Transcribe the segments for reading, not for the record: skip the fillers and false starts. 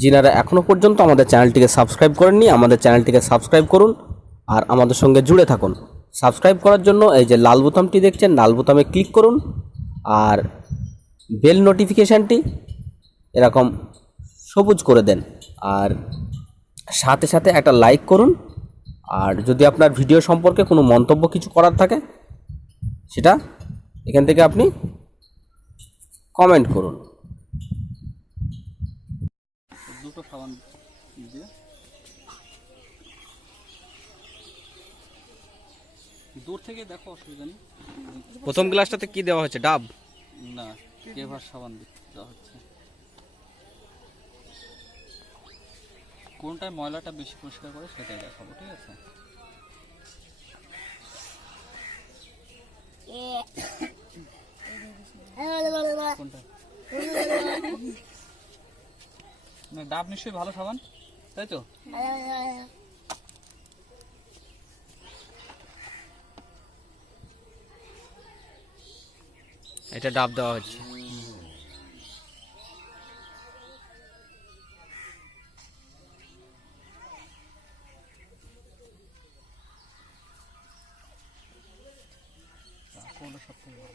যিনারা এখনও পর্যন্ত আমাদের চ্যানেলটিকে সাবস্ক্রাইব করেননি, আমাদের চ্যানেলটিকে সাবস্ক্রাইব করুন আর আমাদের সঙ্গে জুড়ে থাকুন। সাবস্ক্রাইব করার জন্য এই যে লাল বোতামটি দেখছেন, লাল বোতামে ক্লিক করুন আর বেল নোটিফিকেশানটি এরকম সবুজ করে দেন, আর সাথে সাথে একটা লাইক করুন। আর যদি আপনার ভিডিও সম্পর্কে কোনো মন্তব্য কিছু করার থাকে সেটা এখান থেকে আপনি কমেন্ট করুন। দুটো সাবান দিয়ে দূর থেকে দেখো, অসুবিধা নেই। প্রথম গ্লাসটাতে কি দেওয়া হচ্ছে? ডাব না, কেভার সাবান দেওয়া হচ্ছে। কোনটায় ময়লাটা বেশি পরিষ্কার করে সেটাই দেখাবো, ঠিক আছে? কোনটা? না, ডাব নিশ্চয়ই ভালো সাবান, তাই তো? এটা ডাব দেওয়া হচ্ছে। কোনটা সবথেকে ভালো?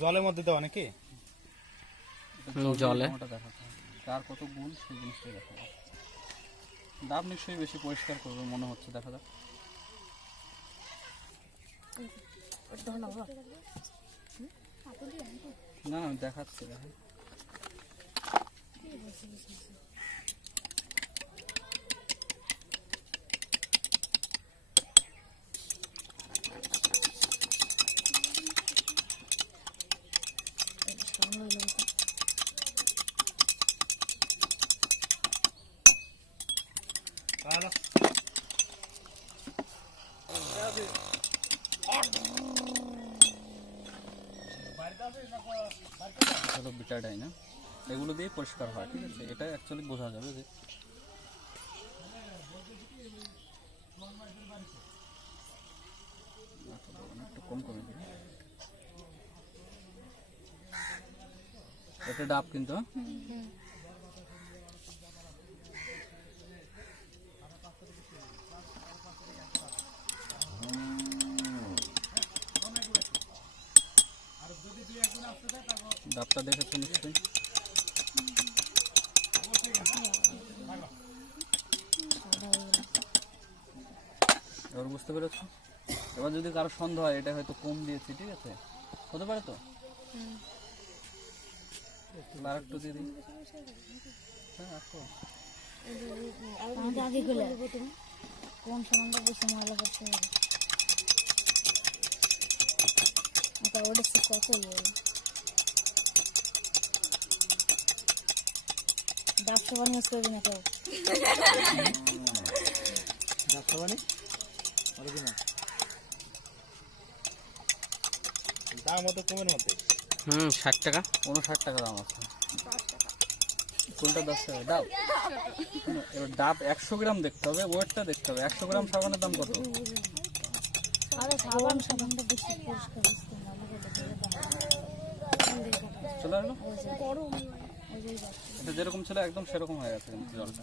জলের মধ্যে দেওয়া নাকি? জলে দেখাতে হবে কার কত গুণ, সেই জিনিসটাই দেখাবো। ডাব নিশ্চয়ই বেশি পরিষ্কার করবে মনে হচ্ছে, দেখা যাক। না না, দেখাচ্ছি, দেখেন। হলো বিটাডাই, না এগুলো দিয়ে পরিষ্কার হয়, ঠিক আছে? এটা অ্যাকচুয়ালি বোঝা যাবে যে একটু কম করে দিই। এটা ডাব কিন্তু, ডাবটা দেখেছো নিশ্চয়ই। এবার বুঝতে পেরেছো? এবার যদি কারো সন্দেহ হয় এটা হয়তো কম দিয়েছি, ঠিক আছে? হতে পারে তো, আর একটু দিয়ে দিই। কোন সামানটা বেশি ময়লা করতে হবে? ওটা কত ডাব সাবান ইউজ করবি না কেউ? ডাব সাবানি অরিজিনাল দাম মতো কমের মধ্যে 60 টাকা, 59 টাকা দাম আছে। কোনটা 10 টাকা? ডাব। এবার ডাব 100 গ্রাম দেখতে হবে, ওয়েটটা দেখতে হবে। 100 গ্রাম সাবানের দাম কত? আরে সাবান সাবানটা বেশি পরিষ্কার চলে আসলো, এটা যেরকম ছিল একদম সেরকম হয়ে গেছে কিন্তু জলটা।